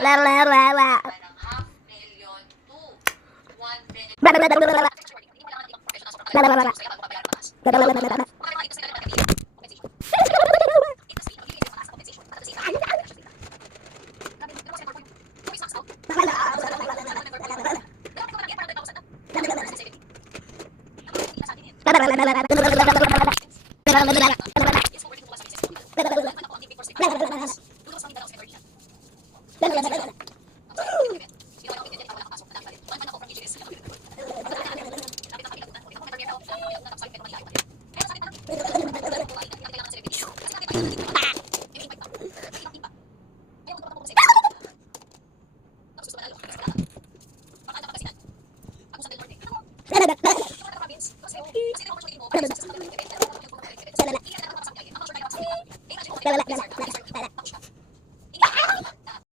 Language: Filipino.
La la la la. ng half million to 1 million. La